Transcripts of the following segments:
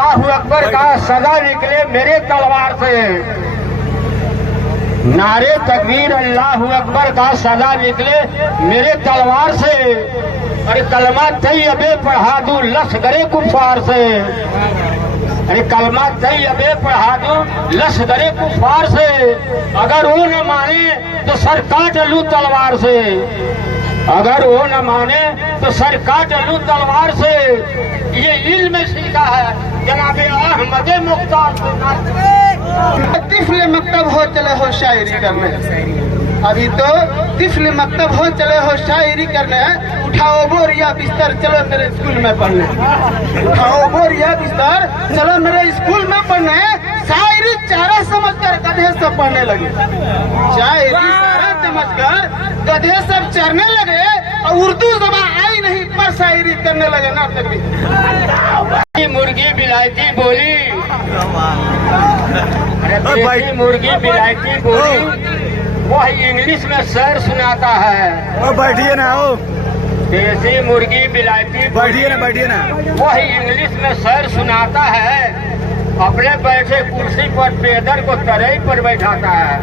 अल्लाह अकबर का सदा निकले मेरे तलवार से। नारे तकबीर अल्लाह अकबर का सदा निकले मेरे तलवार से। अरे कलमा तैयबे पढ़ा दूं लश्करे कुफार से। अरे कलमा तैयबे पढ़ा दूं लश्करे कुफार से। अगर वो न माने तो सर काट लूं तलवार से। अगर वो न माने तो सर काट लूं तलवार से। ये इल्म सीखा है जनाबे अहमद मुख्तार से। तिफले मकतब हो चले हो शायरी करने, अभी तो तिफले मकतब हो चले हो शायरी करने। उठाओ बोरिया बिस्तर चलो मेरे स्कूल में पढ़ने। उठाओ बोरिया बिस्तर चलो मेरे स्कूल में पढ़ने। शायरी चारा समझकर गधे सब पढ़ने लगे। शायरी चारा समझकर गधे सब चढ़ने लगे और उर्दू ज़बान आई नहीं पर शायरी करने लगे ना। तभी मुर्गी बिलायती बोली, अरे मुर्गी बिलायती बोली वह इंग्लिश में शेर सुनाता है। बैठिए ना, हो देसी मुर्गी बिलायती बैठिए ना। वह इंग्लिश में शेर सुनाता है। अपने बैठे कुर्सी पर पेदर को तराई पर बैठाता है।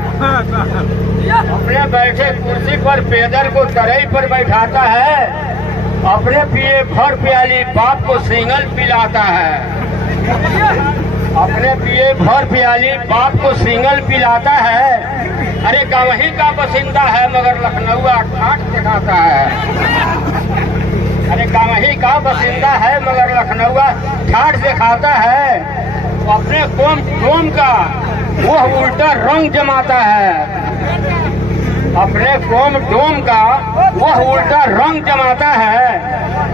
अपने बैठे कुर्सी पर पेदर को तराई पर बैठाता है। अपने पिए भर प्याली बाप को सिंगल पिलाता है। अपने पिए भर प्याली बाप को सिंगल पिलाता है। अरे गवही का बसिंदा है मगर लखनऊ ठाठ दिखाता है। अरे गवही का बसिंदा है मगर लखनऊ ठाठ दिखाता है। अपने कौम का वह उल्टा रंग जमाता है। अपने डोम का वह उल्टा रंग जमाता है।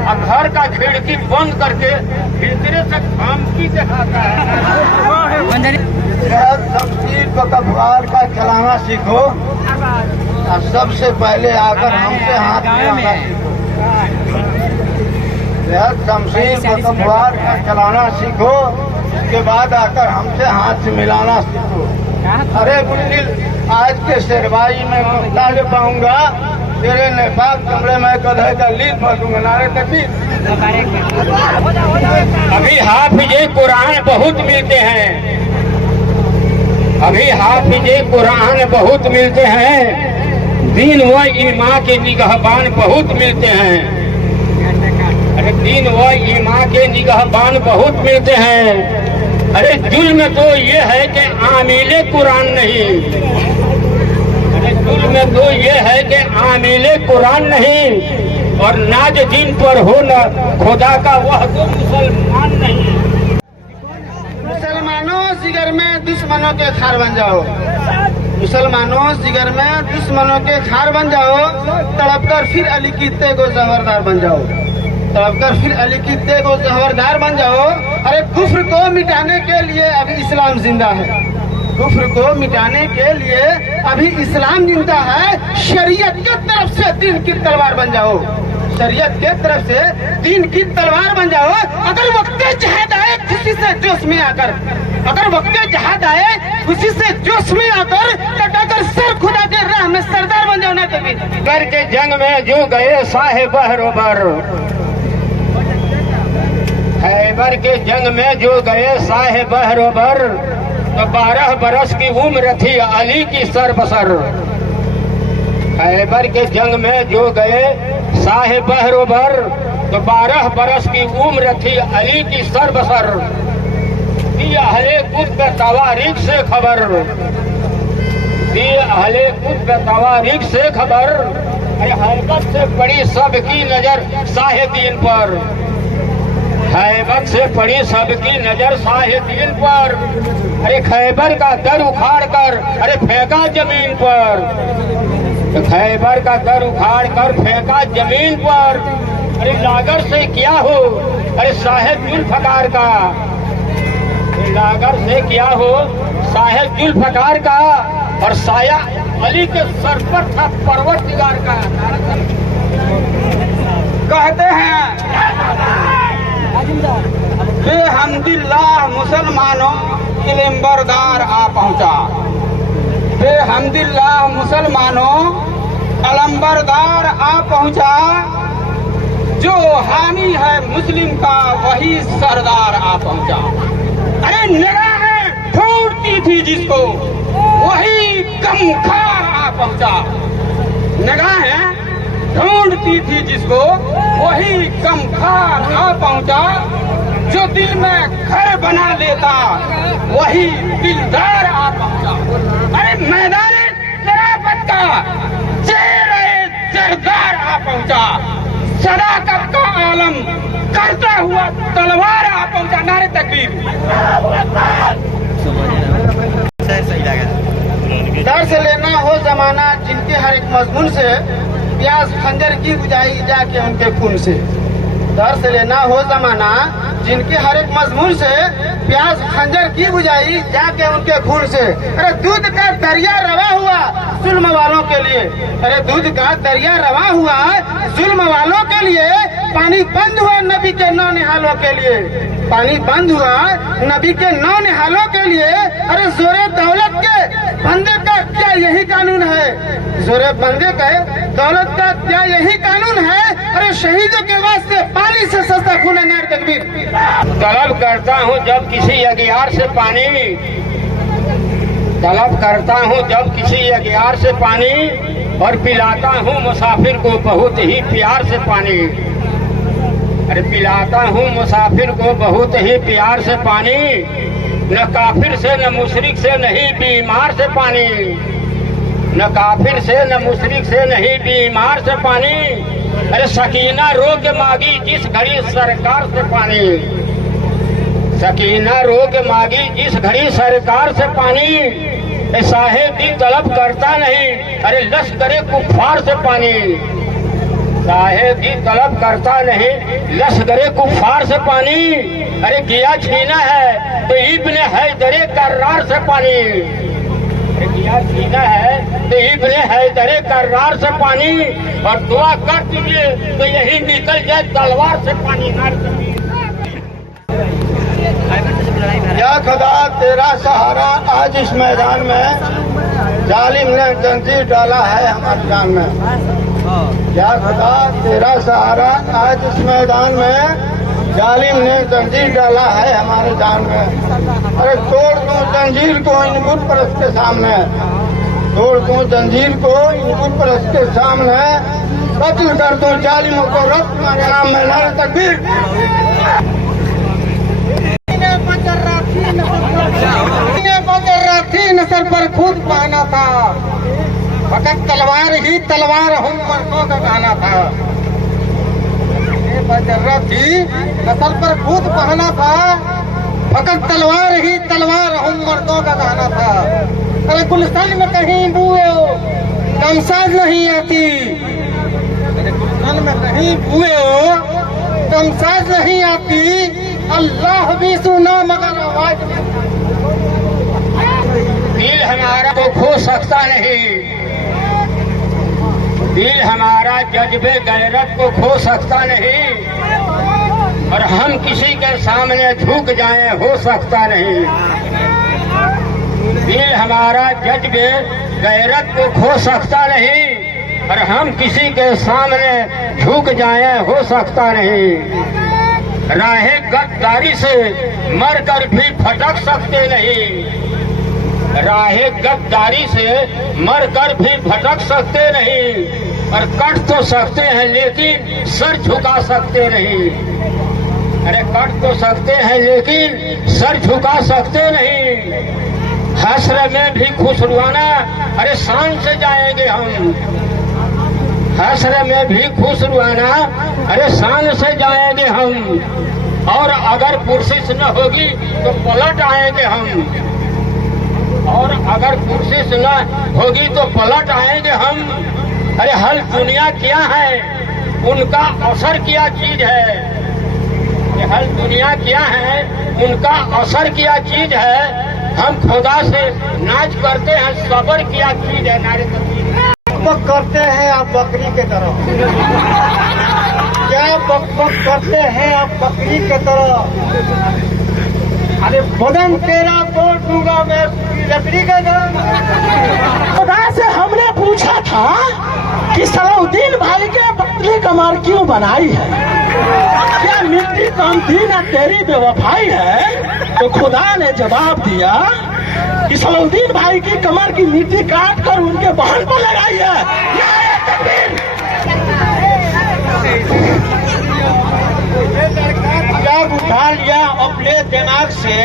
और घर का खिड़की बंद करके भीतरे से खामकी दिखाता है। शमशीर को कफवार का चलाना सीखो और सबसे पहले आकर हमसे हाथ मिलाना सीखो। शमशीर को कफवार का चलाना सीखो, उसके बाद आकर हमसे हाथ मिलाना सीखो। अरे बुल्लिल आज के शेरवाई में मुफ्ता ले पाऊंगा, तेरे नेपाक कमरे में कदे का लीड फंसूंगा। नारे तकबीर। अभी हाफिजे कुरान बहुत मिलते हैं। अभी हाफिजे कुरान बहुत मिलते हैं। दीन व ईमा के निगहबान बहुत मिलते हैं। अरे दीन व ईमा के निगहबान बहुत मिलते हैं। अरे जुल्म तो ये है कि आमिले कुरान नहीं। अरे जुल्म तो ये है कि आमिले कुरान नहीं। और नाज दिन पर हो न खुदा का वह तो मुसलमान नहीं। मुसलमानों जिगर में दुश्मनों के खार बन जाओ। मुसलमानों जिगर में दुश्मनों के खार बन जाओ। तड़प कर फिर अली की तेगो जहरदार बन जाओ। तड़प कर फिर अली की तेगो जहरदार बन जाओ। अरे कुफ्र को मिटाने के लिए अभी इस्लाम जिंदा है। कुफ्र को मिटाने के लिए अभी इस्लाम जिंदा है। शरीयत की तरफ से दीन की तलवार बन जाओ। शरीयत के तरफ से दीन की तलवार बन जाओ। अगर वक्त जहाद आए खुशी से जोश में आकर, अगर वक्त जहाद आए खुशी से जोश में आकर कटाकर सर खुदा के राह में सरदार बन जाओ ना। कभी खैबर के जंग में जो गए साहे बहरोबर। खैबर के जंग में जो गए साहे बहरोबर तो 12 बरस की उम्र थी अली की सर बसर। खैबर के जंग में जो गए साहे बहरोबर तो 12 बरस की उम्र थी अली की सर बसर। अहले कुतुब तवारीख से खबर, अहले कुतुब तवारीख से खबर। हैबत से पड़ी सबकी नजर साहिदीन पर। हैबत से पड़ी सबकी नजर साहिदीन पर। अरे खैबर का दर उखाड़ कर अरे फेंका जमीन पर। खैबर का दर उखाड़ कर फेंका जमीन पर। अरे लागर से क्या हो अरे साहेब जुल्फकार का। लागर से क्या हो साहेब जुल्फकार का। और साया अली के सर पर था परवरदिगार का। कहते हैं बेहम्दिल्लाह मुसलमानों इल्मबरदार आ पहुंचा। बेहम्दिल्लाह मुसलमानों अलम्बरदार आ पहुंचा। जो हामी है मुस्लिम का वही सरदार आ पहुंचा। अरे निगाहें ढूंढती थी जिसको वही गमखार आ पहुंचा। निगाहें ढूंढती थी जिसको वही गमखार आ पहुंचा। जो दिल में घर बना लेता वही दिलदार आ पहुंचा। अरे मैदान शराफत का चेहरे जरदार आ पहुंचा। सदाकत का आलम करता हुआ तलवार आ पहुंचा। नारे तकबीर। दर्द से लेना हो जमाना जिनके हर एक मजमून से प्यास खंजर की बुझाई जाके उनके खून से। दर्द से लेना हो जमाना जिनके हर एक मजमून से प्यास खंजर की बुझाई जाके उनके खून से। अरे दूध का दरिया रवा हुआ जुल्म वालों के लिए। अरे दूध का दरिया रवा हुआ जुल्म वालों के लिए। पानी बंद हुआ नबी के नौ निहालों के लिए। पानी बंद हुआ नबी के नौ निहालों के लिए। अरे जोरे दौलत के बंदे का क्या यही कानून है? जोरे बंदे का दौलत का क्या यही कानून है? अरे शहीदों के वास्ते पानी से सस्ता खून है। नारे तकबीर। तलब करता हूँ जब किसी अगियार से पानी। तलब करता हूँ जब किसी अगियार से पानी और पिलाता हूँ मुसाफिर को बहुत ही प्यार से पानी। अरे पिलाता हूँ मुसाफिर को बहुत ही प्यार से पानी। न काफिर से न मुशरिक से नहीं बीमार से पानी। न काफिर से न मुशरिक से नहीं बीमार से पानी। अरे सकीना रो के मांगी जिस घड़ी सरकार से पानी। सकीना रो के मांगी जिस घड़ी सरकार से पानी। साहेब दी तलब करता नहीं अरे लश्करे कुफार से पानी। साहेब दी तलब करता नहीं लश्करे कुफार से पानी। अरे गिया छीना है तो इब्ने हैदरे कर्रार से पानी। अरे गिया छीना है तो इब्ने हैदरे कर्रार से पानी। और दुआ कर तुझे तो यही निकल जाए तलवार से पानी। या खुदा तेरा सहारा आज इस मैदान में जालिम ने जंजीर डाला है हमारी जान में। या खुदा तेरा सहारा आज इस मैदान में जालिम ने जंजीर डाला है हमारे जान में। अरे तोड़ दूं जंजीर को इन बुत परस्त के सामने। तोड़ दूं जंजीर को इन बुत परस्त के सामने। कत्ल कर दूं जालिमों को रब तुम्हारे नाम में। नारे तकबीर। नसर पर खुद पहना था फकत तलवार ही तलवार हम मर्दों का गाना था। बजर्रा थी नसर पर खुद पहना था फकत तलवार ही तलवार हम मर्दों का गाना था। अरे गुलशन में कहीं बुए हो कमसाज नहीं आती। गुलशन में कहीं बुए हो कमसाज नहीं आती। अल्लाह भी सुना मगर आवाज दिल हमारा को खो सकता नहीं। दिल हमारा जज्बे गैरत को खो सकता नहीं। और हम किसी के सामने झुक जाएं हो सकता नहीं। दिल हमारा जज्बे गैरत को खो सकता नहीं। और हम किसी के सामने झुक जाएं हो सकता नहीं। राहे गद्दारी से मरकर भी भटक सकते नहीं। राहे गद्दारी से मरकर भी भटक सकते नहीं। और कट तो सकते हैं लेकिन सर झुका सकते नहीं। अरे कट तो सकते हैं लेकिन सर झुका सकते नहीं। हश्र में भी खुशरुआना अरे शान से जाएंगे हम। हश्र में भी खुशरुआना अरे शान से जाएंगे हम। और अगर पुरसिश न होगी तो पलट आएंगे हम। और अगर कोशिश न होगी तो पलट आएंगे हम। अरे हल दुनिया क्या है उनका असर क्या चीज है। ये हल दुनिया क्या है उनका असर क्या चीज है। हम खुदा से नाच करते हैं सबर क्या चीज है। नारे बक करते हैं आप बकरी के तरह। क्या बक करते हैं आप बकरी के तरह। अरे बदन तेरा तोड़ दूंगा मैं लकड़ी का खुदा से हमने पूछा था कि सलाउद्दीन भाई के पतली कमर क्यों बनाई है? क्या मिट्टी कम थी ना तेरी बेवफाई है? तो खुदा ने जवाब दिया कि सलाउद्दीन भाई की कमर की मिट्टी काट कर उनके बहन पर लगाई है। नारे तकबीर। किताब उठा लिया अपने दिमाग से,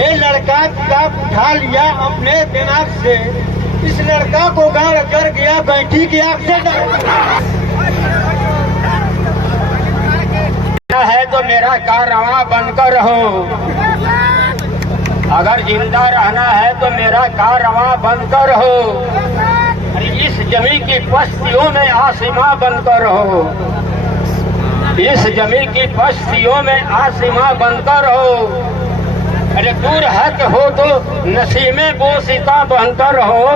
ये लड़का किताब उठा लिया अपने दिमाग से, इस लड़का को गाड़ कर गया बैठी की आग से है तो मेरा कारवां बनकर रहो, अगर जिंदा रहना है तो मेरा कारवां बनकर रहो, अरे इस जमी की पश्तियों में आसिमा बनकर रहो, इस जमी की पश्तियों में आसिमा बनकर रहो, अरे दूर हक हो तो नसीमे बोसिता बनकर रहो,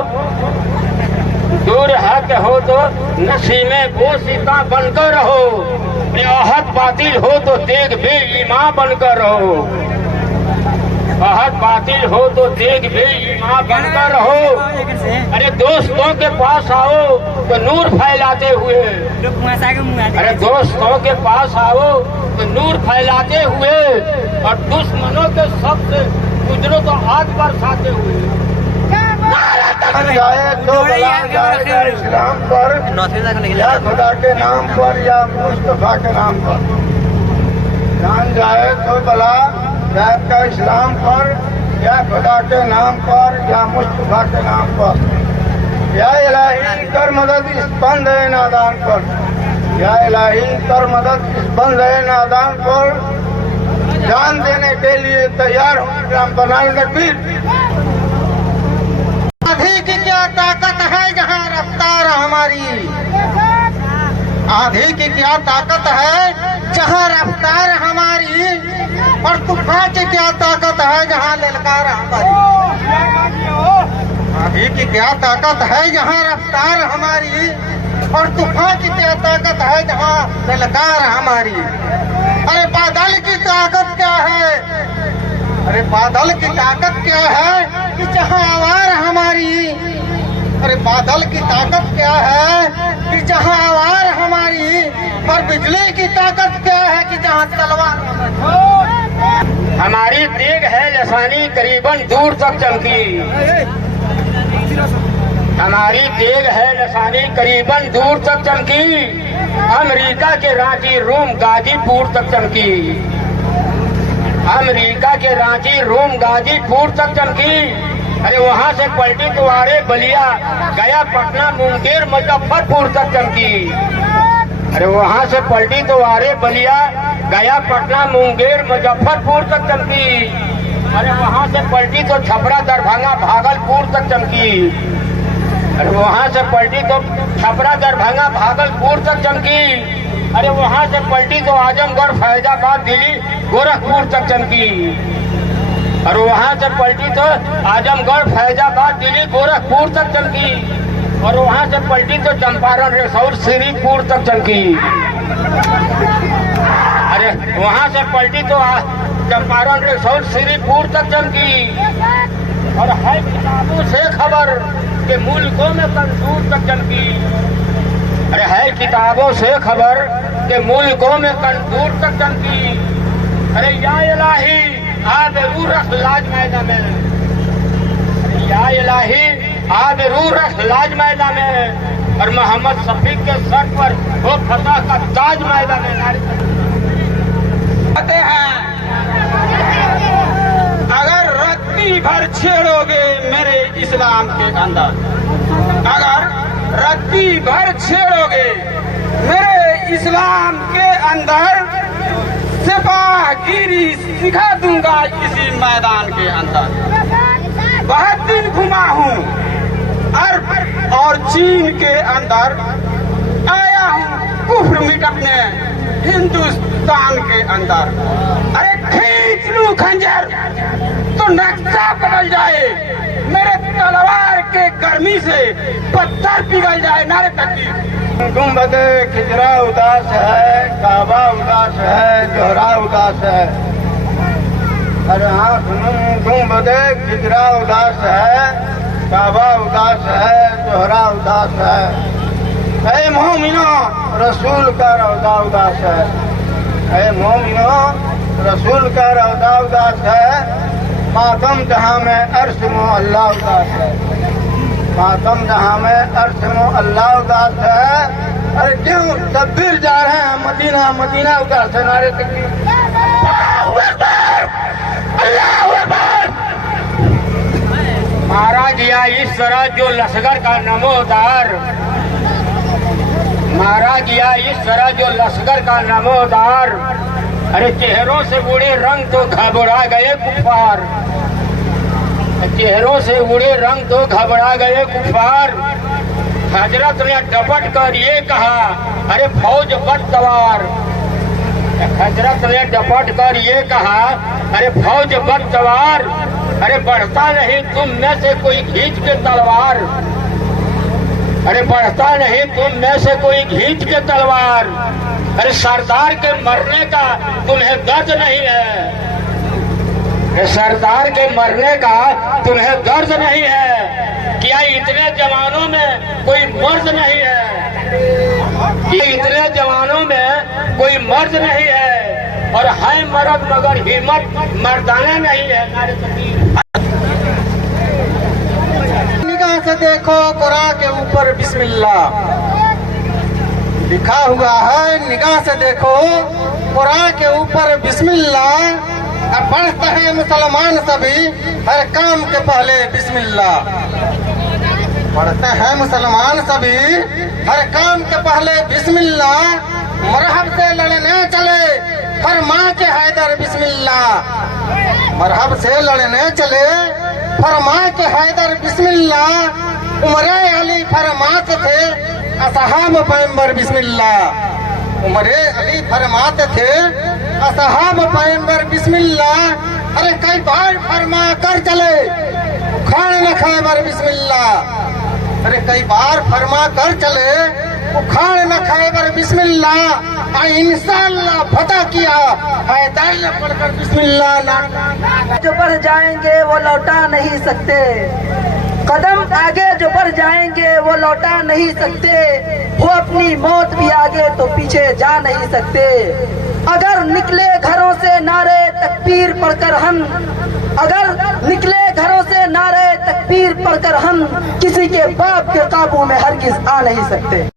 दूर हक हो तो नसीमे बोसिता बनकर रहो, अरे आहत बातिल हो तो देख बे ईमान बनकर रहो, आहत बातिल हो तो देख बे ईमान बनकर रहो, अरे दोस्तों के पास आओ तो नूर फैलाते हुए, अरे दोस्तों के पास आओ तो नूर फैलाते हुए, और दुश्मनों के सबसे गुजरो तो आग बरसाते हुए। जाए तो जाएगा इस्लाम पर, या खुदा के नाम पर या मुस्तफा के नाम पर, जान जाए तो भला जाएगा इस्लाम पर या खुदा के नाम पर या मुस्तफा के नाम पर, या इलाही कर मदद इस बंद नादान पर, या इलाही कर मदद इस बंद नादान पर, जान देने के लिए तैयार हूँ इस्लाम बनाने तकबीर। आधी की क्या ताकत है जहाँ रफ्तार हमारी, आधी की क्या ताकत है जहाँ रफ्तार हमारी, और तूफान की क्या ताकत है जहाँ ललकार हमारी, आधी की क्या ताकत है जहाँ रफ्तार हमारी, और तूफान की क्या ताकत है जहाँ ललकार हमारी। अरे बादल की ताकत क्या है, अरे बादल की ताकत क्या है कि जहाँ आवार हमारी, अरे बादल की ताकत क्या है कि जहाँ आवार हमारी, और बिजली की ताकत क्या है कि जहाँ तलवार हमारी। हमारी तेग है लसानी करीबन दूर तक चमकी, हमारी तेग है लसानी करीबन दूर तक चमकी, अमेरिका के रांची रोम गाजीपुर तक चमकी, अमेरिका के रांची रोम गाजीपुर तक चमकी, अरे वहाँ से पलटी तुम्हारे बलिया गया पटना मुंगेर मुजफ्फरपुर तक चमकी, अरे वहाँ से पलटी तुम्हारे बलिया गया पटना मुंगेर मुजफ्फरपुर तक चमकी, अरे वहाँ से पलटी तो छपरा दरभंगा भागलपुर तक चमकी, अरे वहाँ से पलटी तो छपरा दरभंगा भागलपुर तक चमकी, अरे वहाँ से पलटी तो आजमगढ़ फैजाबाद दिल्ली गोरखपुर तक चमकी, और वहाँ से पलटी तो आजमगढ़ फैजाबाद दिल्ली गोरखपुर तक चमकी, और वहाँ से पलटी तो चंपारण रसौल श्रीपुर तक चमकी, अरे वहाँ से पलटी तो चंपारण रसौल श्रीपुर तक चमकी, और है किताबों से खबर के मुल्कों में कंसूर तक चमकी, अरे है किताबों से खबर के मुल्कों में कंसूर तक चमकी, अरे या इलाही आबरू रख लाज मैदा में, या इलाही आबरू रख लाज मैदा में, और मोहम्मद शफीक के सर पर वो फतह का ताज मैदा में कहते हैं। अगर रत्ती भर छेड़ोगे मेरे इस्लाम के अंदर, अगर रत्ती भर छेड़ोगे मेरे इस्लाम के अंदर, सिपाहीगिरी सिखा दूंगा इसी मैदान के अंदर। बहुत दिन घुमा हूँ अरब और चीन के अंदर, आया हूँ कुफ्र मिटाने हिंदुस्तान के अंदर। अरे खींच लूं खंजर तो नक्शा बदल जाए, मेरे तलवार के गर्मी से पत्थर पिघल जाए। नारे तकबीर। गुंबद खिजरा उदास है, काबा उदास है, जोहरा उदास है। अरे हाँ गुंबद खिजरा उदास है, काबा उदास है, जोहरा उदास है। ऐ मोमिनो रसूल का रौदा उदास है। ऐ मोमिनो रसूल का रौदा उदास है। मातम जहाँ में अर्श मो अल्लाह उदास है। मातम जहाँ में अर्श मो अल्लाह उदास है। अरे क्यों तब्दील जा रहे हैं मदीना मदीना उदास है। नारे तकबीर महाराज या इस तरह जो लश्कर का नमोदार, महाराज या इस तरह जो लश्कर का नमोदार, अरे चेहरों से उड़े रंग तो घबरा गए कुफार, चेहरों से उड़े रंग तो घबरा गए कुफार। हजरत ने डपट कर ये कहा, अरे फौज बदसवार। हजरत ने डपट कर ये कहा, अरे फौज बदसवार, अरे बढ़ता नहीं तुम में से कोई खींच के तलवार, अरे बढ़ता नहीं तुम में से कोई खींच के तलवार। अरे सरदार के मरने का तुम्हें दर्द नहीं है, अरे सरदार के मरने का तुम्हें दर्द नहीं है। क्या इतने जवानों में कोई मर्द नहीं है, क्या इतने जवानों में कोई मर्द नहीं है, और है मर्द मगर हिम्मत मर्दाना नहीं है। नारे तकबीर। निगाह से देखो कुरान के ऊपर बिस्मिल्लाह लिखा हुआ है। निगाह से देखो कुरान के ऊपर बिस्मिल्लाह। और पढ़ते हैं मुसलमान सभी हर काम के पहले बिस्मिल्लाह। पढ़ते हैं मुसलमान सभी हर काम के पहले बिस्मिल्लाह। मरहब से लड़ने चले फरमा के हैदर बिस्मिल्लाह। मरहब से लड़ने चले फरमा के हैदर बिस्मिल्लाह। उमरे अली फरमाते थे असहाब पैगंबर बिस्मिल्लाह। उमरे अली फरमाते थे असहाब पैगंबर बिस्मिल्लाह। अरे कई बार फरमा कर चले उखाड़ न खैबर बिस्मिल्लाह। अरे कई बार फरमा कर चले उखाड़ न खैबर बिस्मिल्लाह। इंशाअल्लाह फतह किया हैदर ने पढ़कर बिस्मिल्लाह। जो बढ़ जाएंगे वो लौटा नहीं सकते, कदम आगे जो बढ़ जाएंगे वो लौटा नहीं सकते। वो अपनी मौत भी आगे तो पीछे जा नहीं सकते। अगर निकले घरों से नारे तकबीर पढ़कर हम, अगर निकले घरों से नारे तकबीर पढ़कर हम किसी के बाप के काबू में हरगिज आ नहीं सकते।